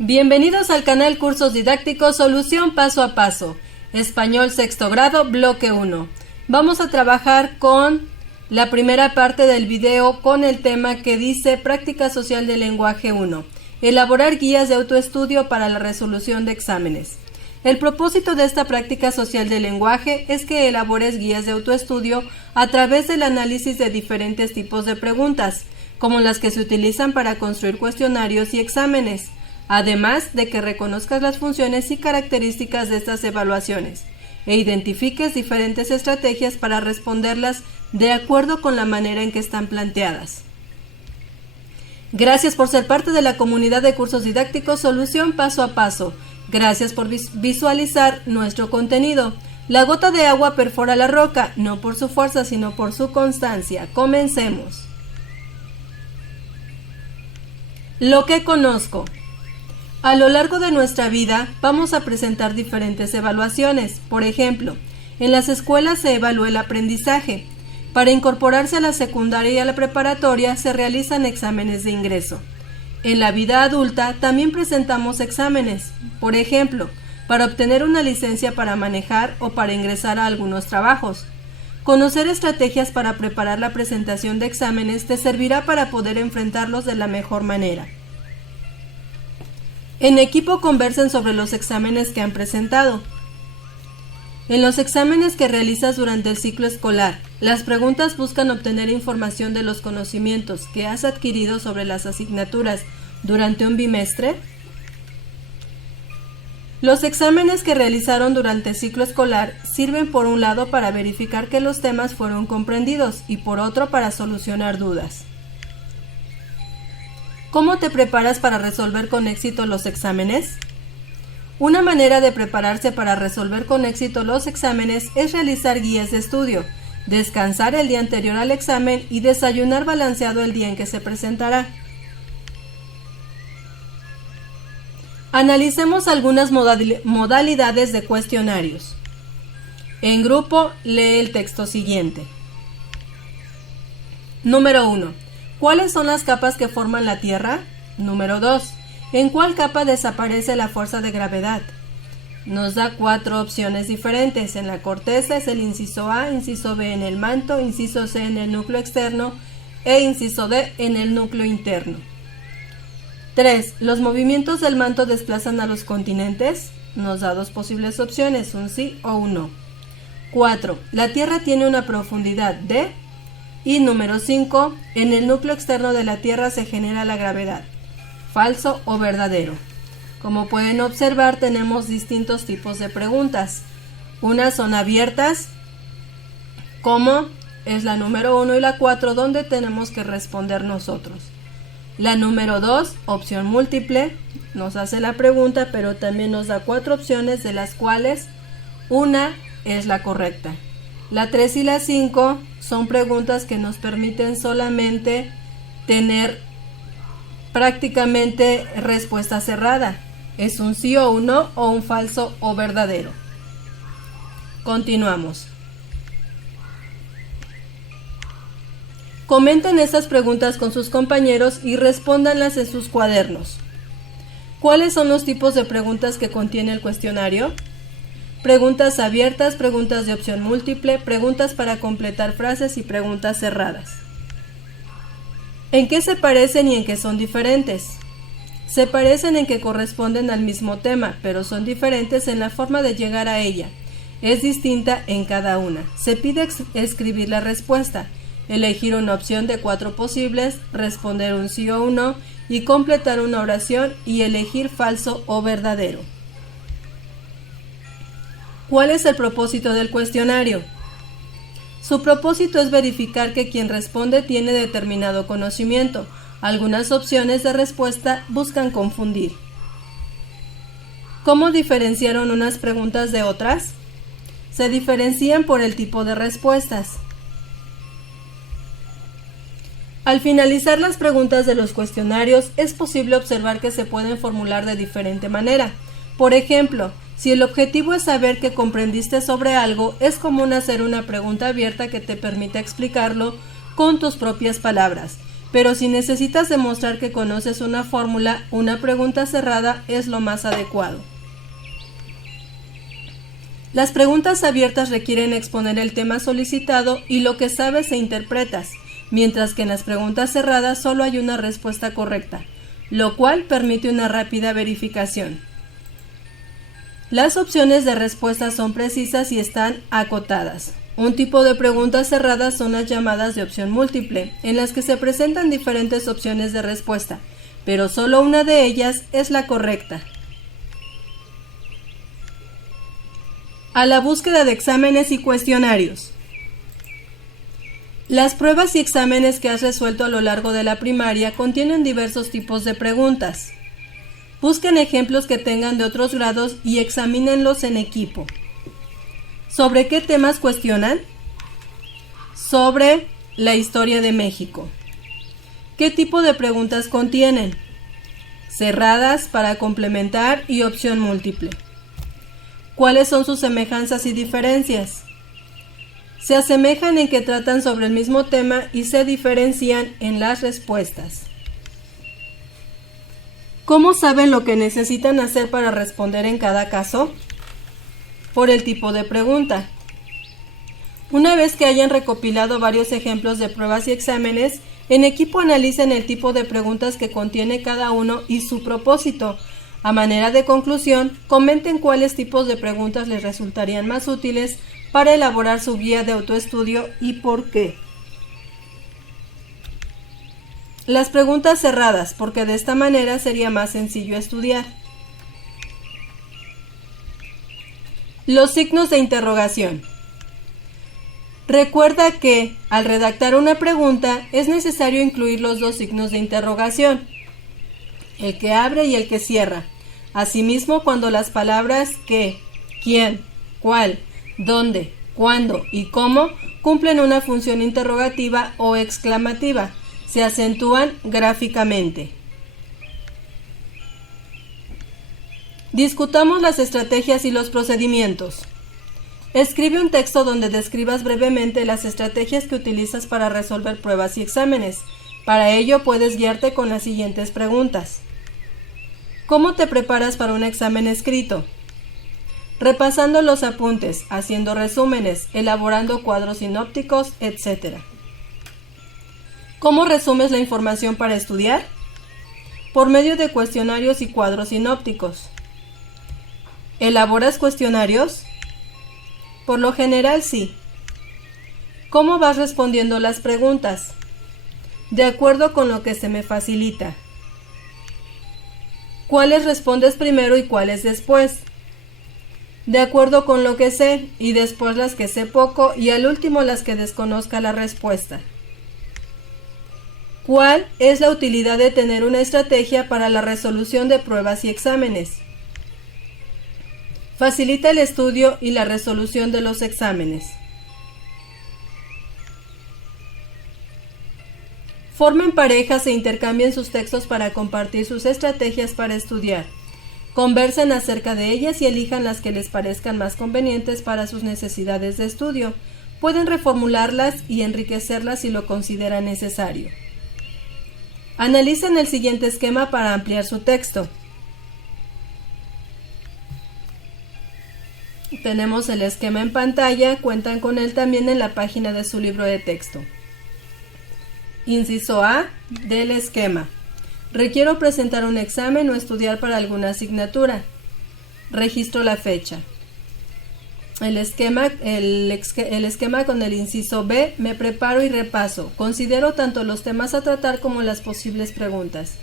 Bienvenidos al canal Cursos Didácticos Solución Paso a Paso. Español sexto grado, bloque 1. Vamos a trabajar con la primera parte del video con el tema que dice Práctica Social del Lenguaje 1. Elaborar guías de autoestudio para la resolución de exámenes. El propósito de esta práctica social del lenguaje es que elabores guías de autoestudio a través del análisis de diferentes tipos de preguntas, como las que se utilizan para construir cuestionarios y exámenes, además de que reconozcas las funciones y características de estas evaluaciones e identifiques diferentes estrategias para responderlas de acuerdo con la manera en que están planteadas. Gracias por ser parte de la comunidad de cursos didácticos Solución Paso a Paso. Gracias por visualizar nuestro contenido. La gota de agua perfora la roca, no por su fuerza, sino por su constancia. Comencemos. Lo que conozco. A lo largo de nuestra vida vamos a presentar diferentes evaluaciones. Por ejemplo, en las escuelas se evalúa el aprendizaje. Para incorporarse a la secundaria y a la preparatoria se realizan exámenes de ingreso. En la vida adulta también presentamos exámenes, por ejemplo, para obtener una licencia para manejar o para ingresar a algunos trabajos. Conocer estrategias para preparar la presentación de exámenes te servirá para poder enfrentarlos de la mejor manera. En equipo conversen sobre los exámenes que han presentado. En los exámenes que realizas durante el ciclo escolar, las preguntas buscan obtener información de los conocimientos que has adquirido sobre las asignaturas durante un bimestre. Los exámenes que realizaron durante el ciclo escolar sirven por un lado para verificar que los temas fueron comprendidos y por otro para solucionar dudas. ¿Cómo te preparas para resolver con éxito los exámenes? Una manera de prepararse para resolver con éxito los exámenes es realizar guías de estudio, descansar el día anterior al examen y desayunar balanceado el día en que se presentará. Analicemos algunas modalidades de cuestionarios. En grupo, lee el texto siguiente. Número 1. ¿Cuáles son las capas que forman la Tierra? Número 2. ¿En cuál capa desaparece la fuerza de gravedad? Nos da 4 opciones diferentes. En la corteza es el inciso A, inciso B en el manto, inciso C en el núcleo externo e inciso D en el núcleo interno. 3. ¿Los movimientos del manto desplazan a los continentes? Nos da 2 posibles opciones, un sí o un no. 4. ¿La Tierra tiene una profundidad D? Y número 5. En el núcleo externo de la Tierra se genera la gravedad. ¿Falso o verdadero? Como pueden observar, tenemos distintos tipos de preguntas. Unas son abiertas, como es la número 1 y la 4, donde tenemos que responder nosotros. La número 2, opción múltiple, nos hace la pregunta, pero también nos da 4 opciones, de las cuales una es la correcta. La 3 y la 5 son preguntas que nos permiten solamente tener prácticamente respuesta cerrada. Es un sí o un no, o un falso o verdadero. Continuamos. Comenten estas preguntas con sus compañeros y respóndanlas en sus cuadernos. ¿Cuáles son los tipos de preguntas que contiene el cuestionario? Preguntas abiertas, preguntas de opción múltiple, preguntas para completar frases y preguntas cerradas. ¿En qué se parecen y en qué son diferentes? Se parecen en que corresponden al mismo tema, pero son diferentes en la forma de llegar a ella. Es distinta en cada una. Se pide escribir la respuesta, elegir una opción de 4 posibles, responder un sí o un no y completar una oración y elegir falso o verdadero. ¿Cuál es el propósito del cuestionario? Su propósito es verificar que quien responde tiene determinado conocimiento. Algunas opciones de respuesta buscan confundir. ¿Cómo diferenciaron unas preguntas de otras? Se diferencian por el tipo de respuestas. Al finalizar las preguntas de los cuestionarios, es posible observar que se pueden formular de diferente manera. Por ejemplo, si el objetivo es saber qué comprendiste sobre algo, es común hacer una pregunta abierta que te permita explicarlo con tus propias palabras. pero si necesitas demostrar que conoces una fórmula, una pregunta cerrada es lo más adecuado. Las preguntas abiertas requieren exponer el tema solicitado y lo que sabes e interpretas, mientras que en las preguntas cerradas solo hay una respuesta correcta, lo cual permite una rápida verificación. Las opciones de respuesta son precisas y están acotadas. Un tipo de preguntas cerradas son las llamadas de opción múltiple, en las que se presentan diferentes opciones de respuesta, pero solo una de ellas es la correcta. A la búsqueda de exámenes y cuestionarios. Las pruebas y exámenes que has resuelto a lo largo de la primaria contienen diversos tipos de preguntas. Busquen ejemplos que tengan de otros grados y examínenlos en equipo. ¿Sobre qué temas cuestionan? Sobre la historia de México. ¿Qué tipo de preguntas contienen? Cerradas, para complementar y opción múltiple. ¿Cuáles son sus semejanzas y diferencias? Se asemejan en que tratan sobre el mismo tema y se diferencian en las respuestas. ¿Cómo saben lo que necesitan hacer para responder en cada caso? Por el tipo de pregunta. Una vez que hayan recopilado varios ejemplos de pruebas y exámenes, en equipo analicen el tipo de preguntas que contiene cada uno y su propósito. A manera de conclusión, comenten cuáles tipos de preguntas les resultarían más útiles para elaborar su guía de autoestudio y por qué. Las preguntas cerradas, porque de esta manera sería más sencillo estudiar. Los signos de interrogación. Recuerda que, al redactar una pregunta, es necesario incluir los dos signos de interrogación, el que abre y el que cierra. Asimismo, cuando las palabras qué, quién, cuál, dónde, cuándo y cómo cumplen una función interrogativa o exclamativa, se acentúan gráficamente. Discutamos las estrategias y los procedimientos. Escribe un texto donde describas brevemente las estrategias que utilizas para resolver pruebas y exámenes. Para ello puedes guiarte con las siguientes preguntas. ¿Cómo te preparas para un examen escrito? Repasando los apuntes, haciendo resúmenes, elaborando cuadros sinópticos, etc. ¿Cómo resumes la información para estudiar? Por medio de cuestionarios y cuadros sinópticos. ¿Elaboras cuestionarios? Por lo general sí. ¿Cómo vas respondiendo las preguntas? De acuerdo con lo que se me facilita. ¿Cuáles respondes primero y cuáles después? De acuerdo con lo que sé, y después las que sé poco y al último las que desconozca la respuesta. ¿Cuál es la utilidad de tener una estrategia para la resolución de pruebas y exámenes? Facilita el estudio y la resolución de los exámenes. Formen parejas e intercambien sus textos para compartir sus estrategias para estudiar. Conversen acerca de ellas y elijan las que les parezcan más convenientes para sus necesidades de estudio. Pueden reformularlas y enriquecerlas si lo consideran necesario. Analicen el siguiente esquema para ampliar su texto. Tenemos el esquema en pantalla, cuentan con él también en la página de su libro de texto. Inciso A del esquema. Requiero presentar un examen o estudiar para alguna asignatura. Registro la fecha. El esquema con el inciso B, me preparo y repaso. Considero tanto los temas a tratar como las posibles preguntas.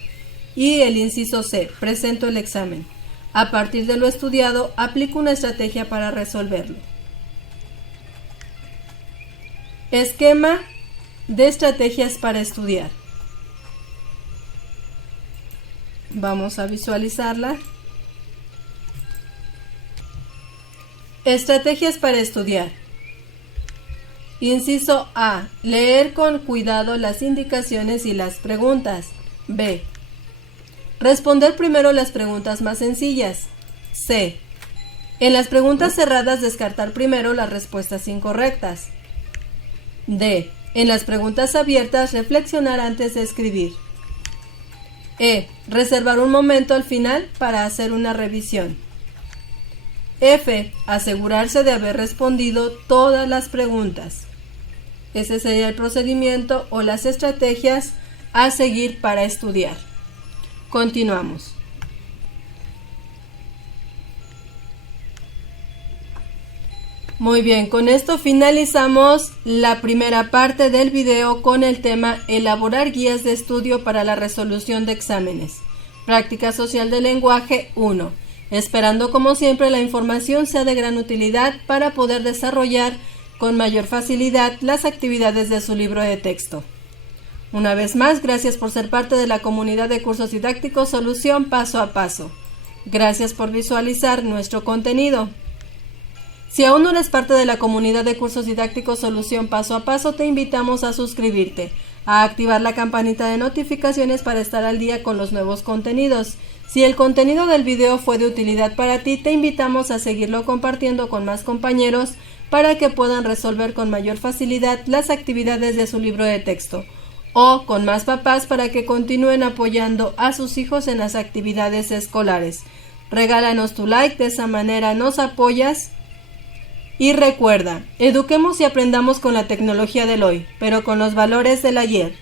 Y el inciso C, presento el examen. A partir de lo estudiado, aplico una estrategia para resolverlo. Esquema de estrategias para estudiar. Vamos a visualizarla. Estrategias para estudiar. Inciso A. Leer con cuidado las indicaciones y las preguntas. B. Responder primero las preguntas más sencillas. C. En las preguntas cerradas descartar primero las respuestas incorrectas. D. En las preguntas abiertas, reflexionar antes de escribir. E. Reservar un momento al final para hacer una revisión. F. Asegurarse de haber respondido todas las preguntas. Ese sería el procedimiento o las estrategias a seguir para estudiar. Continuamos. Muy bien, con esto finalizamos la primera parte del video con el tema Elaborar guías de estudio para la resolución de exámenes. Práctica social del lenguaje 1. Esperando como siempre la información sea de gran utilidad para poder desarrollar con mayor facilidad las actividades de su libro de texto. Una vez más, gracias por ser parte de la comunidad de cursos didácticos Solución Paso a Paso. Gracias por visualizar nuestro contenido. Si aún no eres parte de la comunidad de cursos didácticos Solución Paso a Paso, te invitamos a suscribirte, a activar la campanita de notificaciones para estar al día con los nuevos contenidos. Si el contenido del video fue de utilidad para ti, te invitamos a seguirlo compartiendo con más compañeros para que puedan resolver con mayor facilidad las actividades de su libro de texto, o con más papás para que continúen apoyando a sus hijos en las actividades escolares. Regálanos tu like, de esa manera nos apoyas. Y recuerda, eduquemos y aprendamos con la tecnología del hoy, pero con los valores del ayer.